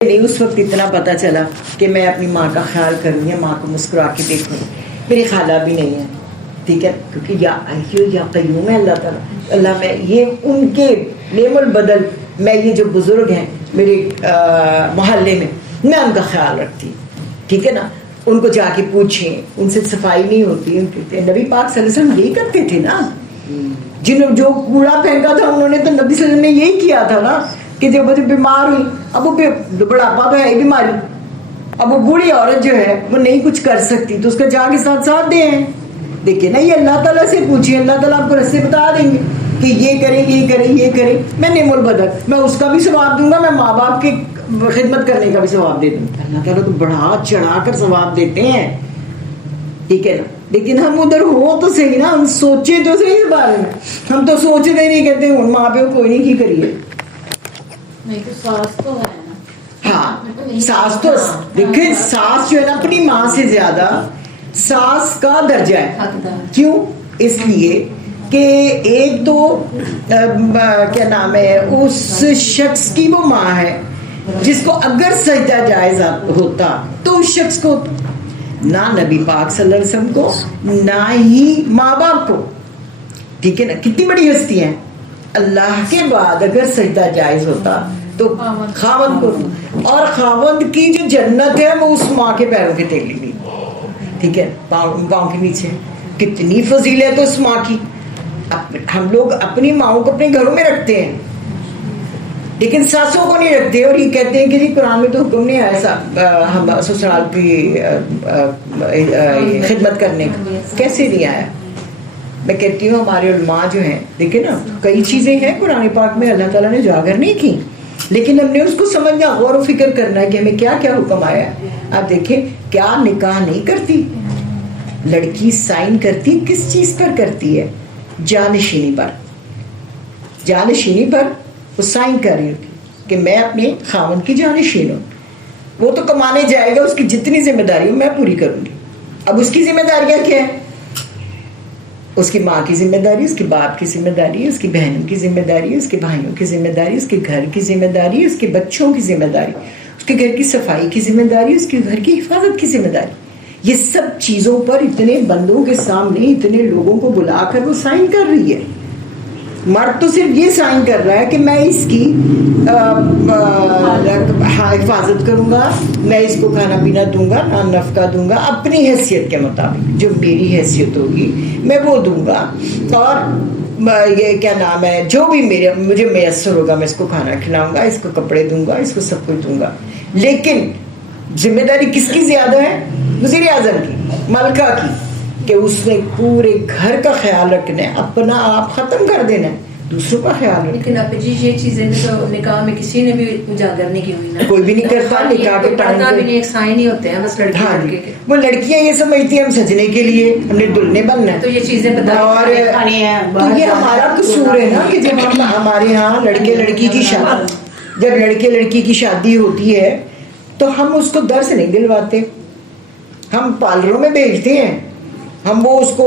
نہیں اس وقت اتنا پتا چلا کہ میں اپنی ماں کا خیال کروں یا ماں کو مسکرا کے دیکھوں. میری خالہ بھی نہیں ہے, ٹھیک ہے, کیونکہ یا قیوم ہے اللہ تعالیٰ. اللہ میں یہ ان کے نعم البدل, میں یہ جو بزرگ ہیں میرے محلے میں ان کا خیال رکھتی, ٹھیک ہے نا. ان کو جا کے پوچھیں, ان سے صفائی نہیں ہوتی. نبی پاک صلی اللہ علیہ وسلم یہی کرتے تھے نا, جنہوں جو کوڑا پھینکا تھا انہوں نے تو نبی صلی اللہ علیہ وسلم نے یہی کیا تھا نا, کہ جب وہ بیمار ہوئی, اب وہ بڑھاپا تو ہے بیماری, اب وہ بوڑھی عورت جو ہے وہ نہیں کچھ کر سکتی تو اس کا جا کے ساتھ دیں. دیکھیے نا, یہ اللہ تعالیٰ سے پوچھیے, اللہ تعالیٰ آپ کو رستے بتا دیں گے کہ یہ کریں یہ کریں یہ کریں. میں نعم البدل, میں اس کا بھی ثواب دوں گا, میں ماں باپ کی خدمت کرنے کا بھی ثواب دے دوں گا. اللہ تعالیٰ تو بڑھا چڑھا کر ثواب دیتے ہیں, ٹھیک ہے نا. لیکن ہم ادھر ہو تو صحیح نا, ہم سوچے تو صحیح اس بارے میں. ہم تو سوچتے نہیں, کہتے ہیں ماں پہ کوئی نہیں, کی کریے. ہاں ساس تو دیکھیں, ساس جو ہے نا اپنی ماں سے زیادہ ساس کا درجہ ہے. کیوں؟ اس لیے کہ ایک تو کیا نام ہے, اس شخص کی وہ ماں ہے جس کو اگر سجدہ جائز ہوتا تو اس شخص کو, نہ نبی پاک صلی اللہ علیہ وسلم کو نہ ہی ماں باپ کو, ٹھیک ہے نا. کتنی بڑی ہستی ہیں. اللہ کے بعد اگر سجدہ جائز ہوتا تو خاوند کو, اور خاوند کی جو جنت ہے وہ اس ماں کے پیروں کے تیلی میں, ٹھیک ہے, پاؤں کے نیچے. کتنی فضیلت ہے اس ماں کی. ہم لوگ اپنی ماؤں کو اپنے گھروں میں رکھتے ہیں لیکن ساسوں کو نہیں رکھتے, اور یہ کہتے ہیں کہ جی قرآن میں تو حکم نہیں آیا ہم سسرال کی خدمت کرنے کا. کیسے نہیں آیا؟ میں کہتی ہوں ہمارے علماء جو ہیں, دیکھیں نا, کئی چیزیں ہیں قرآن پاک میں اللہ تعالیٰ نے اجاگر نہیں کی, لیکن ہم نے اس کو سمجھنا, غور و فکر کرنا ہے کہ ہمیں کیا کیا حکم آیا ہے. آپ دیکھیں, کیا نکاح نہیں کرتی لڑکی, سائن کرتی کس چیز پر کرتی ہے؟ جانشینی پر. جانشینی پر وہ سائن کر رہی ہوتی کہ میں اپنے خاوند کی جانشین ہوں. وہ تو کمانے جائے گا, اس کی جتنی ذمہ داری ہو میں پوری کروں گی. اب اس کی ذمہ داریاں کیا ہیں؟ اس کی ماں کی ذمہ داری, اس کے باپ کی ذمہ داری, اس کی بہنوں کی ذمہ داری, اس کے بھائیوں کی ذمہ داری, اس کے گھر کی ذمہ داری, اس کے بچوں کی ذمہ داری, اس کے گھر کی صفائی کی ذمہ داری, اس کے گھر کی حفاظت کی ذمہ داری. یہ سب چیزوں پر اتنے بندوں کے سامنے اتنے لوگوں کو بلا کر وہ سائن کر رہی ہے. مرد تو صرف یہ سائن کر رہا ہے کہ میں اس کی حفاظت کروں گا, میں اس کو کھانا پینا دوں گا, نان نفقہ دوں گا, اپنی حیثیت کے مطابق جو میری حیثیت ہوگی میں وہ دوں گا, اور یہ کیا نام ہے, جو بھی مجھے میسر ہوگا میں اس کو کھانا کھلاؤں گا, اس کو کپڑے دوں گا, اس کو سب کچھ دوں گا. لیکن ذمہ داری کس کی زیادہ ہے؟ وزیر اعظم کی, ملکہ کی, کہ اس نے پورے گھر کا خیال رکھنا ہے, اپنا آپ ختم کر دینا ہے, دوسروں کا خیال رکھنا. لیکن آپ جی یہ چیزیں تو نکاح میں کسی نے بھی اجاگر نہیں کی ہوئی نا, کوئی بھی نہیں کرتا نکاح کے ٹائم بھی نہیں, ایک سائن ہی ہوتے ہیں بس لڑکی لڑکے کے. وہ لڑکیاں یہ سمجھتی ہیں ہم سجنے کے لیے, ہم نے دلہنے بننا ہے, تو یہ چیزیں اور تو یہ ہمارا قصور ہے نا کہ جب ہمارے ہاں لڑکے لڑکی کی شادی, جب لڑکے لڑکی کی شادی ہوتی ہے تو ہم اس کو درس نہیں دلواتے, ہم پارلروں میں بھیجتے ہیں. ہم وہ اس کو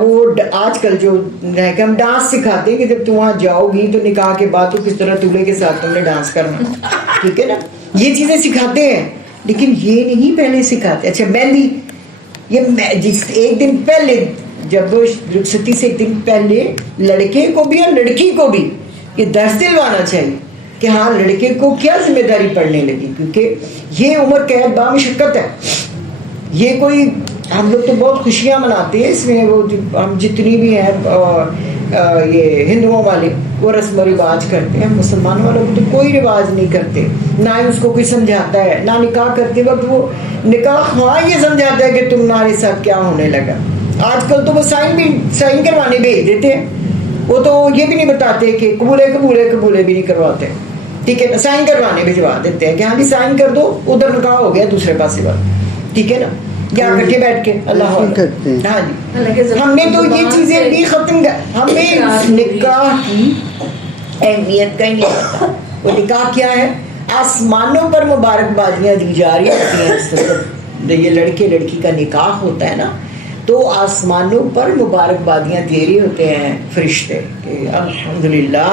وہ آج کل جو ہے کہ ہم ڈانس سکھاتے ہیں کہ جب تم وہاں جاؤ گی تو نکاح کے بعد تو کس طرح دولہے کے ساتھ تم نے ڈانس کرنا, ٹھیک ہے نا. یہ چیزیں سکھاتے ہیں لیکن یہ نہیں پہلے سکھاتے. اچھا مہندی, یہ جس ایک دن پہلے, جب وہ رخصتی سے ایک دن پہلے لڑکے کو بھی اور لڑکی کو بھی یہ درس دلوانا چاہیے کہ ہاں لڑکے کو کیا ذمہ داری پڑنے لگی, کیونکہ یہ عمر قید با مشقت ہے. یہ کوئی, ہم لوگ تو بہت خوشیاں مناتے ہیں اس میں, وہ ہم جتنی بھی ہیں یہ ہندوؤں والے وہ رسم و رواج کرتے ہیں, مسلمانوں والوں کو تو کوئی رواج نہیں کرتے, نہ ہی اس کو کوئی سمجھاتا ہے, نہ نکاح کرتے وقت وہ نکاح ہاں یہ سمجھاتا ہے کہ تمہارے ساتھ کیا ہونے لگا. آج کل تو وہ سائن کروانے بھیج دیتے ہیں, وہ تو یہ بھی نہیں بتاتے کہ قبولے بھی نہیں کرواتے, ٹھیک ہے نا, سائن کروانے بھجوا دیتے ہیں کہ ہاں جی سائن کر دو, ادھر نکاح ہو گیا دوسرے پاس سے بات, ٹھیک ہے نا, یا اکٹھے بیٹھ کے اللہ کرتے ہیں. ہاں جی, ہم نے تو یہ چیزیں بھی ختم کر, ہمیں نکاح کی اہمیت کا ہی نہیں پتا. وہ نکاح کیا ہے؟ آسمانوں پر مبارکبادیاں دی جا رہی ہوتی ہیں. یہ لڑکے لڑکی کا نکاح ہوتا ہے نا, تو آسمانوں پر مبارکبادیاں دے رہے ہوتے ہیں فرشتے کہ الحمدللہ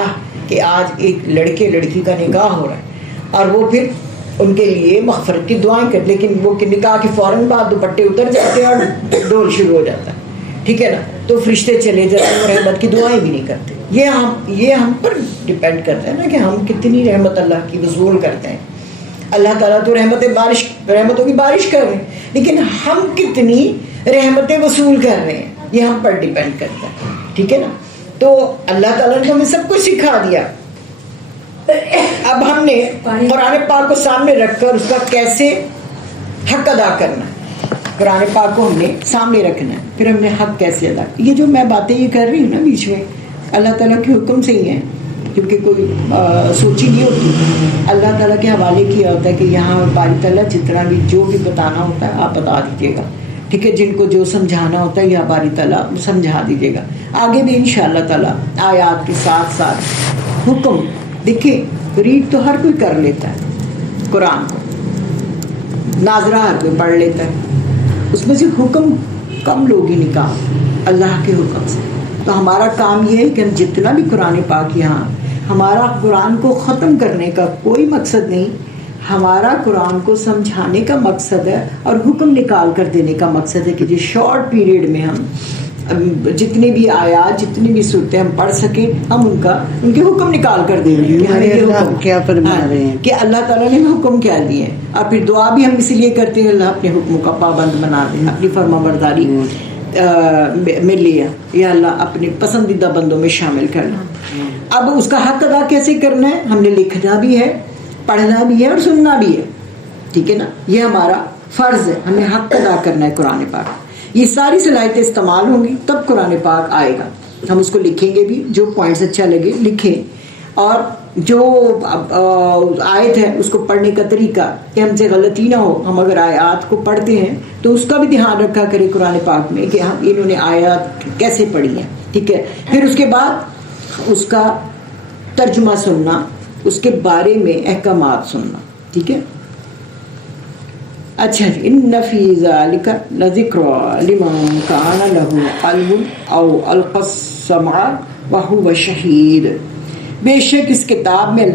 کہ آج ایک لڑکے لڑکی کا نکاح ہو رہا ہے. اور وہ پھر ان کے لیے مغفرت کی دعائیں کر, لیکن وہ نکاح کے فوراً بعد دوپٹے اتر جاتے ہیں اور ڈول شروع ہو جاتا ہے, ٹھیک ہے نا, تو فرشتے چلے جاتے ہیں, رحمت کی دعائیں بھی نہیں کرتے. یہ ہم پر ڈپینڈ کرتا ہے نا کہ ہم کتنی رحمت اللہ کی وصول کرتے ہیں. اللہ تعالیٰ تو رحمتوں کی بارش کر رہے ہیں, لیکن ہم کتنی رحمتیں وصول کر رہے ہیں یہ ہم پر ڈپینڈ کرتا ہے, ٹھیک ہے نا. تو اللہ تعالیٰ نے ہمیں سب کچھ سکھا دیا. اب ہم نے قرآن پاک کو سامنے رکھ کر اس کا کیسے حق ادا کرنا ہے, قرآن پاک کو ہم نے سامنے رکھنا ہے, پھر ہم نے حق کیسے ادا. یہ جو میں باتیں یہ کر رہی ہوں نا بیچ میں, اللہ تعالیٰ کے حکم سے ہی ہیں, کیونکہ کوئی سوچی نہیں ہوتی. اللہ تعالیٰ کے حوالے کیا ہوتا ہے کہ یہاں باری تعالیٰ جتنا بھی جو بھی بتانا ہوتا ہے آپ بتا دیجیے گا, ٹھیک ہے. جن کو جو سمجھانا ہوتا ہے یا باری تعالیٰ سمجھا دیجیے گا. آگے بھی انشاءاللہ تعالیٰ آیات کے ساتھ ساتھ حکم. دیکھیں ریڈ تو ہر کوئی کر لیتا ہے قرآن کو, ناظرہ ہر کوئی پڑھ لیتا ہے, اس میں سے حکم کم لوگ ہی نکال اللہ کے حکم سے. تو ہمارا کام یہ ہے کہ ہم جتنا بھی قرآن پاک یہاں, ہمارا قرآن کو ختم کرنے کا کوئی مقصد نہیں, ہمارا قرآن کو سمجھانے کا مقصد ہے اور حکم نکال کر دینے کا مقصد ہے کہ جو شارٹ پیریڈ میں ہم جتنی بھی آیات جتنی بھی صورتیں ہم پڑھ سکیں, ہم ان کے حکم نکال کر دیں گے کیا فرما رہے ہیں کہ اللہ تعالیٰ نے حکم کیا دیے. اور پھر دعا بھی ہم اسی لیے کرتے ہیں اللہ اپنے حکموں کا پابند بنا دے, اپنی فرما برداری میں لیا, یا اللہ اپنے پسندیدہ بندوں میں شامل کرنا. اب اس کا حق ادا کیسے کرنا ہے, ہم نے لکھنا بھی ہے, پڑھنا بھی ہے اور سننا بھی ہے, ٹھیک ہے نا. یہ ہمارا فرض ہے, ہمیں حق ادا کرنا ہے قرآن پاک. یہ ساری صلاحیتیں استعمال ہوں گی تب قرآن پاک آئے گا. ہم اس کو لکھیں گے بھی, جو پوائنٹس اچھا لگے لکھیں, اور جو آیت ہے اس کو پڑھنے کا طریقہ کہ ہم سے غلطی نہ ہو. ہم اگر آیات کو پڑھتے ہیں تو اس کا بھی دھیان رکھا کریں قرآن پاک میں کہ ہم انہوں نے آیات کیسے پڑھی ہیں, ٹھیک ہے. پھر اس کے بعد اس کا ترجمہ سننا, اس کے بارے میں احکامات سننا, ٹھیک ہے. اچھا جی, ان فی ذالک لذکر لمن کان لہ قلب او القى السمع وهو شہید. بے شک اس کتاب میں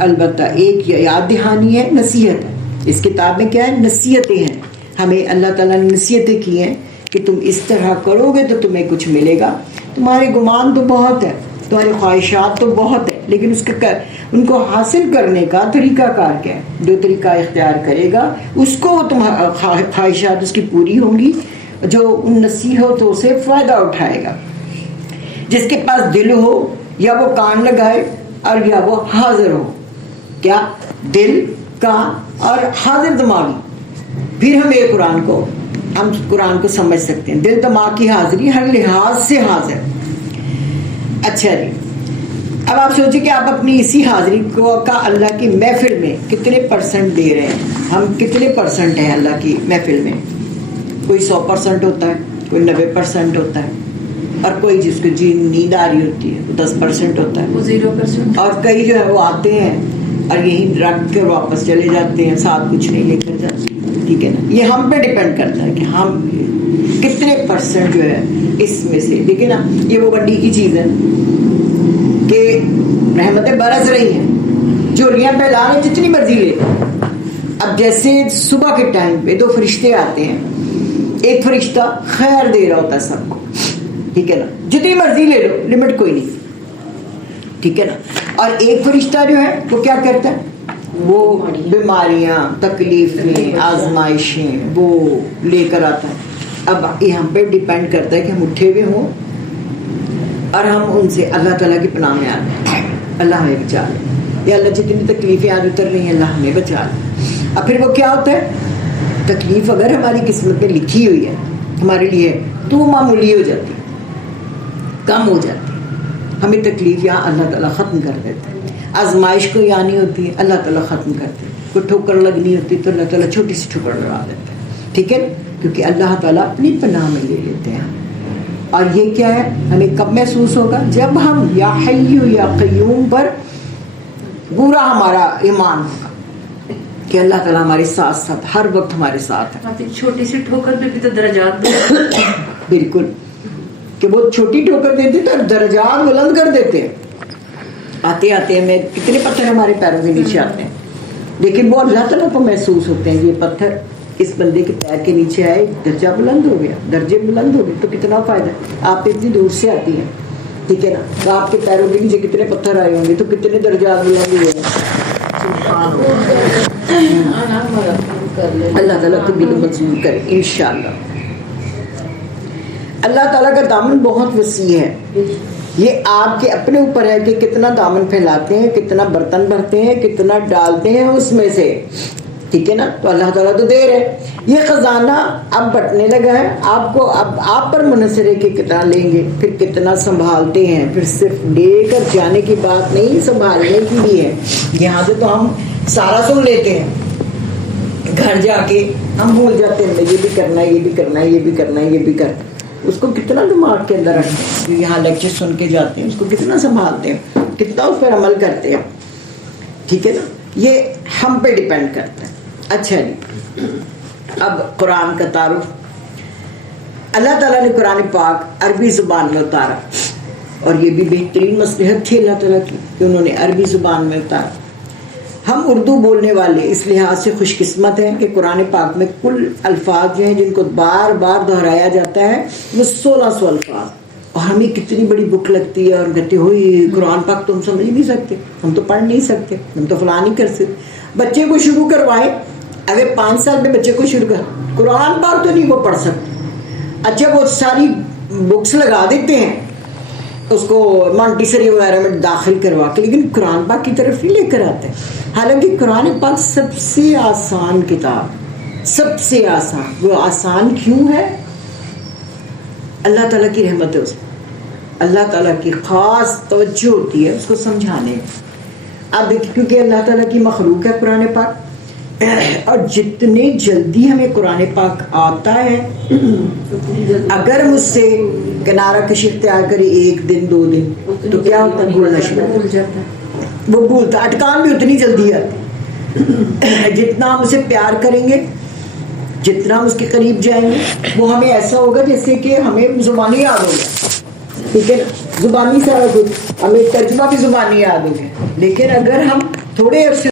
البتہ ایک یاد دہانی ہے, نصیحت ہے. اس کتاب میں کیا ہے, نصیحتیں ہیں. ہمیں اللہ تعالیٰ نے نصیحتیں کی ہیں کہ تم اس طرح کرو گے تو تمہیں کچھ ملے گا. تمہارے گمان تو بہت ہے, تمہاری خواہشات تو بہت ہے, لیکن اس کا ان کو حاصل کرنے کا طریقہ کار کیا ہے. جو طریقہ اختیار کرے گا اس کو خواہشات اس کی پوری ہوں گی, جو ان نصیحتوں سے فائدہ اٹھائے گا. جس کے پاس دل ہو یا وہ کان لگائے اور یا وہ حاضر ہو. کیا دل, کان اور حاضر دماغی. پھر ہم قرآن کو سمجھ سکتے ہیں. دل دماغ کی حاضری ہر لحاظ سے حاضر. اچھا جی, اب آپ سوچیں کہ آپ اپنی اسی حاضری کا اللہ کی محفل میں کتنے پرسنٹ دے رہے ہیں. ہم کتنے پرسنٹ ہیں اللہ کی محفل میں؟ کوئی 100% ہوتا ہے, کوئی 90% ہوتا ہے, اور کوئی جس کو نیند آ رہی ہوتی ہے وہ 10% ہوتا ہے, وہ 0%. اور کئی جو ہے وہ آتے ہیں اور یہیں رکھ کر واپس چلے جاتے ہیں, ساتھ کچھ نہیں لے کر جاتے, ٹھیک ہے نا. یہ ہم پہ ڈپینڈ کرتا ہے کہ ہم کتنے پرسنٹ جو ہے اس میں سے. دیکھیں نا, یہ وہ بڑی کی چیز ہے کہ رحمتیں برس رہی ہیں, جولیاں پھیلا رہے جتنی مرضی لے. اب جیسے صبح کے ٹائم پہ 2 فرشتے آتے ہیں, ایک فرشتہ خیر دے رہا ہوتا ہے سب کو, ٹھیک ہے نا, جتنی مرضی لے لو, لمٹ کوئی نہیں, ٹھیک ہے نا. اور ایک فرشتہ جو ہے وہ کیا کرتا ہے, وہ بیماریاں, تکلیفیں, آزمائشیں وہ لے کر آتا ہے. اب یہ ہم پہ ڈیپینڈ کرتا ہے کہ ہم اٹھے ہوئے ہوں اور ہم ان سے اللہ تعالیٰ کی پناہ میں آتے ہیں, اللہ ہمیں بچا لے, یا اللہ جتنی تکلیفیں آج اتر رہی ہیں اللہ ہمیں بچا لے. اب پھر وہ کیا ہوتا ہے, تکلیف اگر ہماری قسمت میں لکھی ہوئی ہے ہمارے لیے تو وہ معمولی ہو جاتی, کم ہو جاتی. ہمیں تکلیف یہاں اللہ تعالیٰ ختم کر دیتا ہے. آزمائش کو یہاں نہیں ہوتی ہے, اللہ تعالیٰ ختم کرتے ہیں. کوئی ٹھوکر لگنی ہوتی تو اللہ تعالیٰ چھوٹی سی ٹھوکر لگا دیتا ہے, ٹھیک ہے, کیونکہ اللہ تعالیٰ اپنی پناہ میں لے لیتے ہیں. اور یہ کیا ہے, ہمیں کب محسوس ہوگا, جب ہم یا حی یا قیوم پر پورا ہمارا ایمان ہوگا کہ اللہ تعالیٰ ہمارے ساتھ ساتھ ہر وقت ہمارے ساتھ ہے. چھوٹی سی ٹھوکر پہ بھی تو درجات بالکل, کہ وہ چھوٹی ٹھوکر دیتے تو درجات بلند کر دیتے ہیں. آتے آتے میں کتنے پتھر ہمارے پیروں کے نیچے آتے ہیں, لیکن وہ اللہ تعالیٰ کو محسوس ہوتے ہیں. یہ پتھر اس بندے کے پیر کے نیچے آئے, درجہ بلند ہو گیا, درجے بلند ہو گئے, تو کتنا فائدہ. آپ اتنی دور سے آتی ہیں, ٹھیک ہے نا, تو آپ کے پیروں کے نیچے کتنے پتھر آئے ہوں گے, تو کتنے درجات بلند ہوئے ہیں. اللہ تعالیٰ کو دل منظور کرے انشاءاللہ. اللہ تعالیٰ کا دامن بہت وسیع ہے. یہ آپ کے اپنے اوپر ہے کہ کتنا دامن پھیلاتے ہیں, کتنا برتن بھرتے ہیں, کتنا ڈالتے ہیں اس میں سے, ٹھیک ہے نا. تو اللہ تعالیٰ تو دے رہے. یہ خزانہ اب بٹنے لگا ہے آپ کو, اب آپ پر منحصر ہے کہ کتنا لیں گے, پھر کتنا سنبھالتے ہیں. پھر صرف لے کر جانے کی بات نہیں, سنبھالنے کی بھی ہے. یہاں سے تو ہم سارا سن لیتے ہیں, گھر جا کے ہم بھول جاتے ہیں یہ بھی کرنا ہے, یہ بھی کرنا ہے, یہ بھی کرنا ہے, یہ بھی کرنا ہے. اس کو کتنا دماغ کے اندر رکھتے ہیں. جو یہاں لیکچر سن کے جاتے ہیں اس کو کتنا سنبھالتے ہیں, کتنا اس پر عمل کرتے ہیں, ٹھیک ہے نا. یہ ہم پہ ڈیپینڈ کرتا ہے. اچھا جی, اب قرآن کا تعارف. اللہ تعالیٰ نے قرآن پاک عربی زبان میں اتارا, اور یہ بھی بہترین مصلحت تھی اللہ تعالیٰ کی کہ انہوں نے عربی زبان میں اتارا. ہم اردو بولنے والے اس لحاظ سے خوش قسمت ہیں کہ قرآن پاک میں کل الفاظ جو ہیں جن کو بار بار دہرایا جاتا ہے وہ 1600 الفاظ. اور ہمیں کتنی بڑی بک لگتی ہے, اور کہتے ہوئی قرآن پاک تو ہم سمجھ نہیں سکتے, ہم تو پڑھ نہیں سکتے, ہم تو فلاں نہیں کر سکتے. بچے کو شروع کروائیں, اگر 5 سال میں بچے کو شروع کر, قرآن پاک تو نہیں وہ پڑھ سکتے. اچھا وہ ساری بکس لگا دیتے ہیں اس کو مانٹیسری وغیرہ میں داخل کروا کے, لیکن قرآن پاک کی طرف نہیں لے کر آتے. حالانکہ قرآن پاک سب سے آسان کتاب, سب سے آسان. وہ آسان کیوں ہے؟ اللہ تعالیٰ کی رحمت ہے اس میں, اللہ تعالیٰ کی خاص توجہ ہوتی ہے اس کو سمجھانے میں. اب دیکھیں کیونکہ اللہ تعالیٰ کی مخلوق ہے قرآن پاک, اور جتنے جلدی ہمیں قرآن پاک آتا ہے, اگر مجھ سے کنارہ کشی اختیار کرے 1 دن 2 دن تو کیا ہوتا ہے, بھولنا شروع ہو جاتا ہے. وہ بھولتا, اٹکان بھی اتنی جلدی آتی. جتنا ہم اسے پیار کریں گے, جتنا ہم اس کے قریب جائیں گے, وہ ہمیں ایسا ہوگا جیسے کہ ہمیں زبانی یاد ہوگا, ٹھیک ہے, زبانی سارا کچھ, ہمیں ترجمہ بھی زبانی یاد ہوگا. لیکن اگر ہم تھوڑے عرصے